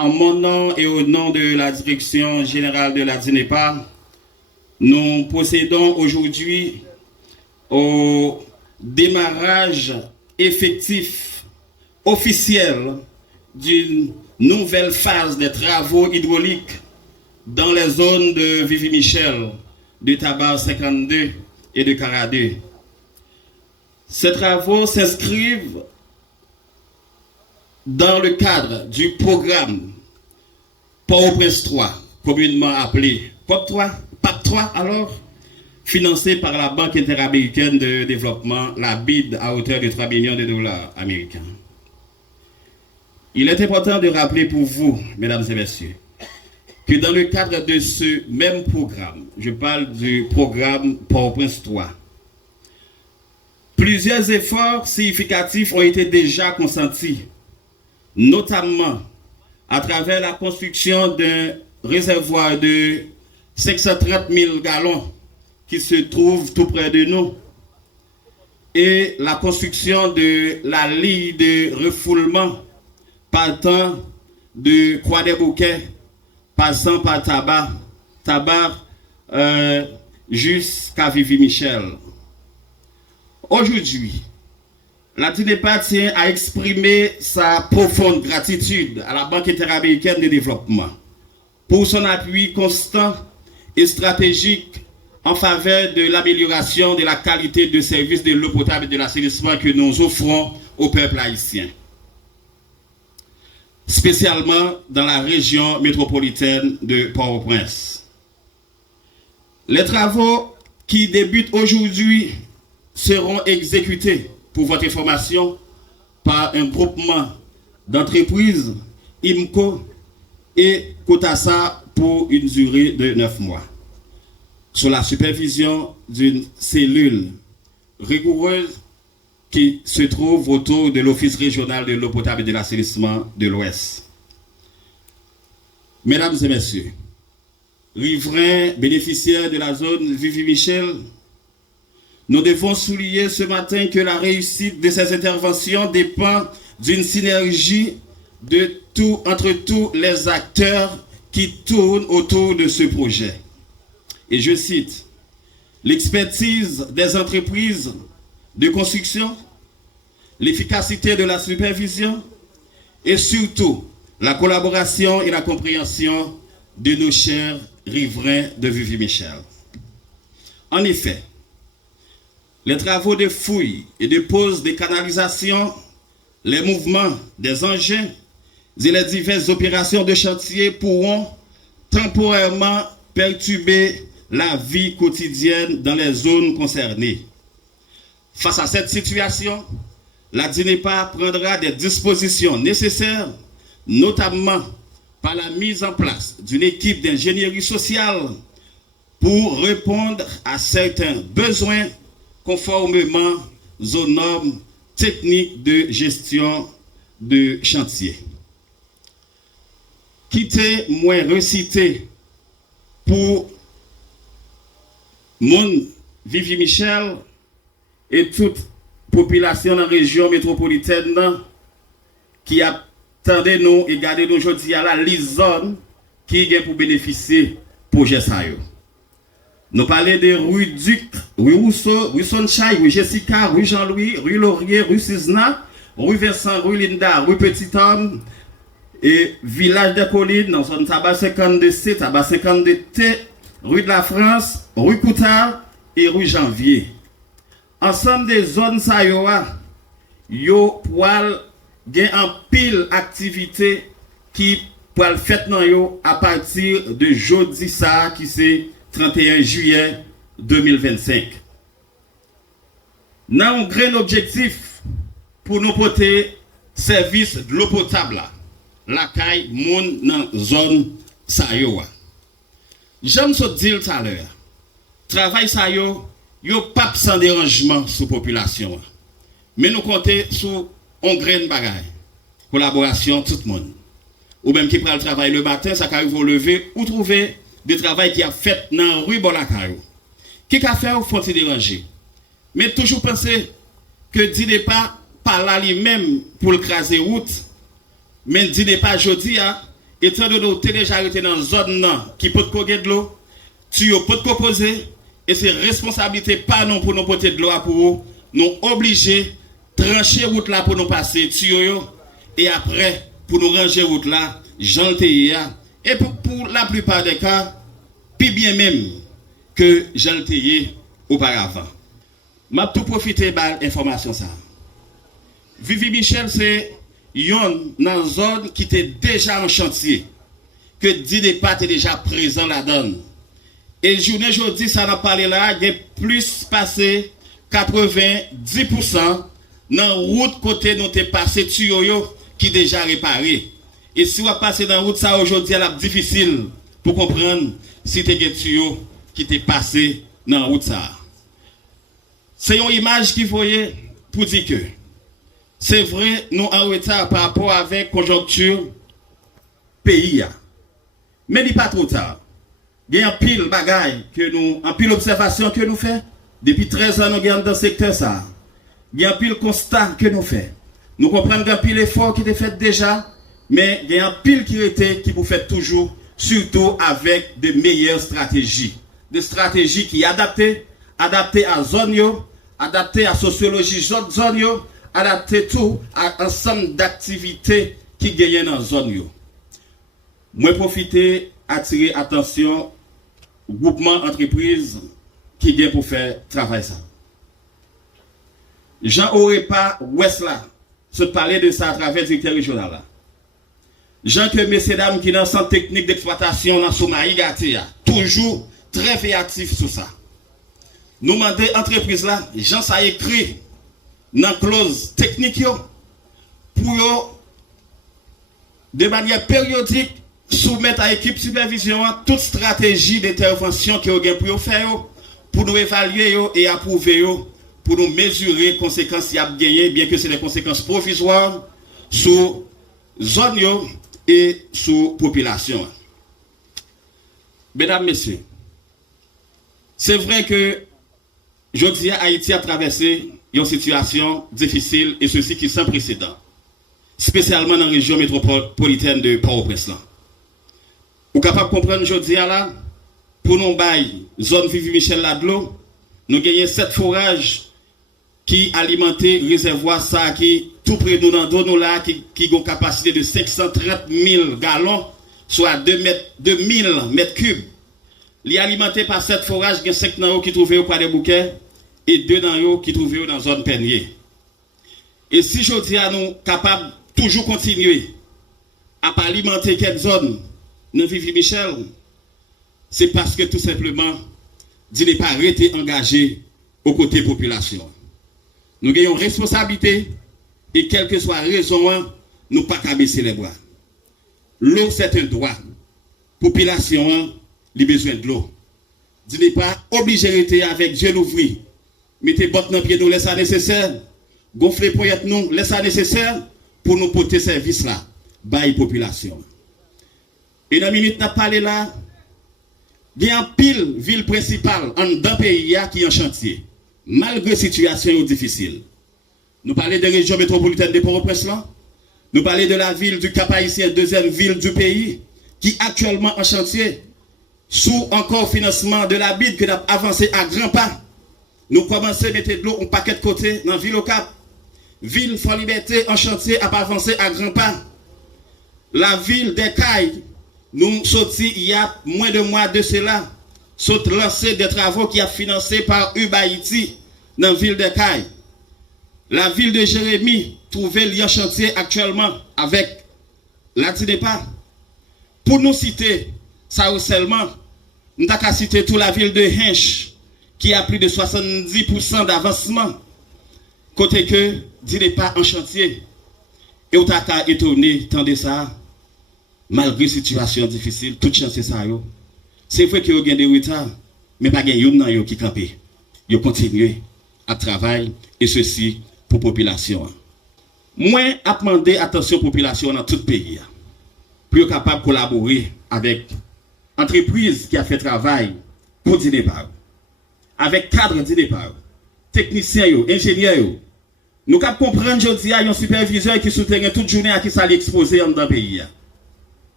En mon nom et au nom de la direction générale de la DINEPA, nous procédons aujourd'hui au démarrage effectif officiel d'une nouvelle phase des travaux hydrauliques dans les zones de Vivi-Michel, de Tabar 52 et de Caradé. Ces travaux s'inscrivent dans le cadre du programme Port-au-Prince 3, communément appelé PAP 3 alors, financé par la Banque interaméricaine de développement, la BID, à hauteur de 3 millions de dollars américains. Il est important de rappeler pour vous, mesdames et messieurs, que dans le cadre de ce même programme, je parle du programme Port-au-Prince 3, plusieurs efforts significatifs ont été déjà consentis, notamment à travers la construction d'un réservoir de 530 000 gallons qui se trouve tout près de nous et la construction de la ligne de refoulement partant de Croix-des-Bouquets, passant par Tabar jusqu'à Vivi-Michel. Aujourd'hui, la DINEPA tient à exprimer sa profonde gratitude à la Banque interaméricaine de développement pour son appui constant et stratégique en faveur de l'amélioration de la qualité de service de l'eau potable et de l'assainissement que nous offrons au peuple haïtien, spécialement dans la région métropolitaine de Port-au-Prince. Les travaux qui débutent aujourd'hui seront exécutés, pour votre information, par un groupement d'entreprises, IMCO et Kotasa, pour une durée de 9 mois, sous la supervision d'une cellule rigoureuse qui se trouve autour de l'Office régional de l'eau potable et de l'assainissement de l'Ouest. Mesdames et messieurs, riverains bénéficiaires de la zone Vivi-Michel, nous devons souligner ce matin que la réussite de ces interventions dépend d'une synergie entre tous les acteurs qui tournent autour de ce projet. Et je cite, l'expertise des entreprises de construction, l'efficacité de la supervision et surtout la collaboration et la compréhension de nos chers riverains de Vivi-Michel. En effet, les travaux de fouilles et de pose des canalisations, les mouvements des engins et les diverses opérations de chantier pourront temporairement perturber la vie quotidienne dans les zones concernées. Face à cette situation, la DINEPA prendra des dispositions nécessaires, notamment par la mise en place d'une équipe d'ingénierie sociale pour répondre à certains besoins conformément aux normes techniques de gestion de chantier. Quitter moins recité pour mon Vivi-Michel et toute population dans la région métropolitaine qui attendait nous et gardait nous aujourd'hui à la zone qui est pour bénéficier du projet SAYO. Nous parlons de rue Duc, rue Rousseau, rue Sonchai, rue Jessica, rue Jean-Louis, rue Laurier, rue Cisna, rue Vincent, rue Linda, rue Petit-Homme et village des collines, dans son tabac 52C, tabac 52T, rue de la France, rue Coutard et rue Janvier. Ensemble des zones Sayoa, yo poil gen en pile activité qui poil fait nan yo à partir de jeudi ça qui c'est 31 juillet 2025. Nous avons un grand objectif pour nous porter service de l'eau potable, la caille moun dans la zone Sayoa. J'aime ce dire tout à l'heure. Travail Sayo, yo pas sans dérangement sur la population. Mais nous comptons sur un grain de bagaille. Collaboration tout le monde. Ou même qui prend le travail le matin, ça arrive au lever ou trouver des travail qui a fait dans la rue Bolakayo. Qui a fait ou faut-il déranger? Mais toujours penser que DINEPA pas là lui-même pour le craser route, mais DINEPA jodi a étant donné que tu déjà arrêté dans une zone qui peut te de l'eau, tu peux te poser, et c'est responsabilité pas non pour nous porter de l'eau pour nous obliger trancher route là pour nous passer tuyau et après pour nous ranger route là janté et pour la plupart des cas puis bien même que janté auparavant. M'a tout profiter de l'information ça. Vivi Michel c'est une zone qui était déjà en chantier que Dine pas est déjà présent là-dedans. Et journée aujourd'hui ça n'a parlé là, il y a plus passé 90% dans route côté nous t'es passé tuyau qui déjà réparé. Et si on passe dans route ça aujourd'hui, elle est difficile pour comprendre si t'es un tuyau qui t'est passé dans route ça. C'est une image qui voyait pour dire que c'est vrai nous en retard par rapport avec conjoncture pays. Mais il n'est pas trop tard. Il y a un pile bagaille que nous, un pile observation que nous faisons. Depuis 13 ans, nous sommes dans ce secteur ça. Il y a un pile constat que nous faisons. Nous comprenons qu'il y a un pile effort qui est fait déjà, mais il y a un pile qui était qui vous fait toujours, surtout avec de meilleures stratégies. Des stratégies qui sont adaptées à zone, adaptées à sociologie zone, adaptées tout à ensemble d'activités qui gagnent dans la zone. Moi, profiter, attirer attention au groupement entreprise qui vient pour faire travail ça. Jean aurait pas ouest là se parler de ça à travers le directeur régional là. Jean que messieurs dames qui dans le centre technique d'exploitation dans Somaï Gati toujours très réactif sur ça. Nous demandons entreprise là, Jean ça écrit dans clause technique pour de manière périodique soumettre à l'équipe supervision toute stratégie d'intervention que vous avez pour faire pour nous évaluer et approuver pour nous mesurer les conséquences qu'il y a gagné, bien que c'est des conséquences provisoires sur zone et sur population. Mesdames, messieurs, c'est vrai que aujourd'hui Haïti a traversé une situation difficile et ceci qui est sans précédent, spécialement dans la région métropolitaine de Port-au-Prince. Vous êtes capable de comprendre aujourd'hui là, pour nous bailler zone Vivi Michel là de l'eau, nous gagnons 7 forages qui alimentent réservoir ça qui tout près de nous là qui ont une capacité de 530 000 gallons soit 2000 mètres cubes. Il est alimenté par 7 forages, il y a 5 dans eux qui trouvent au pas des bouquets et 2 dans eux qui trouvent dans la zone Peignier. Et si je dis à nous capables toujours continuer à alimenter quelques zones dans Vivi Michel, c'est parce que tout simplement, il n'est pas été engagé aux côtés population. Nous avons une responsabilité et quelle que soit la raison, nous ne pouvons pas baisser les bras. L'eau, c'est un droit. Population, a besoin de l'eau. Il n'est pas obligé de rester avec Dieu l'ouvrir. Mettez botte dans le pied, nous laissez ça nécessaire. Gonflez poyette, nous laissez ça nécessaire pour nous porter service là, par la population. Et dans la minute, nous avons parlé là, il y a une pile ville principale dans le pays qui est en chantier, malgré la situation difficile. Nous parlons des régions métropolitaines de Port-au-Prince, nous parlons de la ville du Cap-Haïtien, deuxième ville du pays, qui est actuellement en chantier, sous encore financement de la BID que nous avons avancé à grands pas. Nous commençons à mettre de l'eau un paquet de côté dans la ville au Cap. Ville Fort Liberté en chantier a avancé à grands pas. La ville des Cailles, nous sortis il y a moins de mois de cela, sont lancés des travaux qui a financés par Ubaïti dans la ville de Cailles. La ville de Jérémie trouvait lié en chantier actuellement avec la DINEPA. Pour nous citer ça seulement, nous avons cité toute la ville de Hinch qui a plus de 70% d'avancement. Côté que DINEPA en chantier. Et vous avez étonné, tendez ça. Malgré la situation difficile, toute chance c'est ça. C'est vrai qu'il y a des retards, mais pas de gens qui campent. Ils continuent à travailler, et ceci pour la population. Moi, à demander attention à la population dans tout le pays, pour être capable de collaborer avec l'entreprise qui a fait travail pour DINEPA, avec cadre DINEPA, techniciens, ingénieurs. Nous pouvons comprendre aujourd'hui qu'il y a un superviseur qui soutient toute journée à qui ça exposé dans le pays.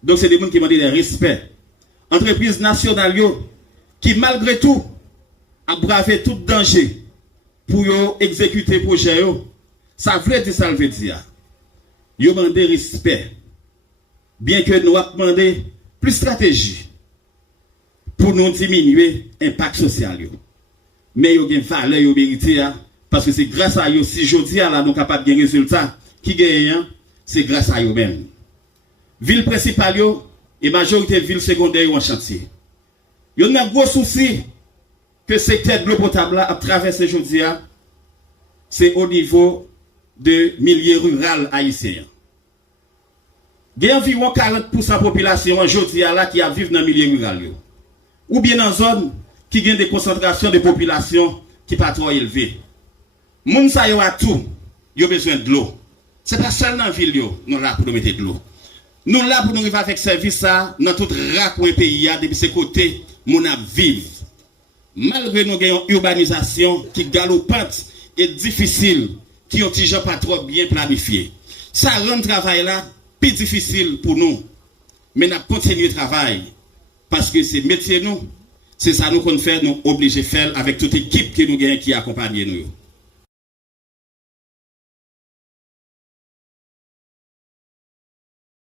Donc c'est des gens qui demandent des respects. Entreprises nationales qui malgré tout a bravé tout danger pour exécuter projet ça veut dire ça veut dire. Yo demande respect. Bien que nous avons demandé plus de stratégie pour nous diminuer l'impact social. Mais il y a une valeur, il y a une vérité, parce que c'est grâce à eux, si je dis là, nous sommes capables de gagner des résultats qui gagnent, c'est grâce à eux-mêmes. Ville principale et majorité de villes secondaires en chantier. Il y a un gros souci que le secteur de l'eau potable a traversé aujourd'hui, c'est au niveau de milieu rural haïtien. Il y a environ 40% de la population aujourd'hui qui vivent dans le milieu rural. Ou bien dans une zone qui a des concentrations de population qui ne sont pas trop élevées. Les gens qui ont tout, ils ont besoin de l'eau. Ce n'est pas seulement dans la ville, nous sommes là pour nous mettre de l'eau. Nous sommes là pour nous arriver avec ce service dans tout le pays, depuis ce côté, nous vivons. Malgré nous avons une urbanisation qui est galopante et difficile, qui n'est pas trop bien planifiée. Ça rend le travail là plus difficile pour nous. Mais nous continuons le travail. Parce que c'est métier nous, c'est ça nous qu'on fait, nous obligés de faire avec toute équipe que nous gagnons qui accompagne nous.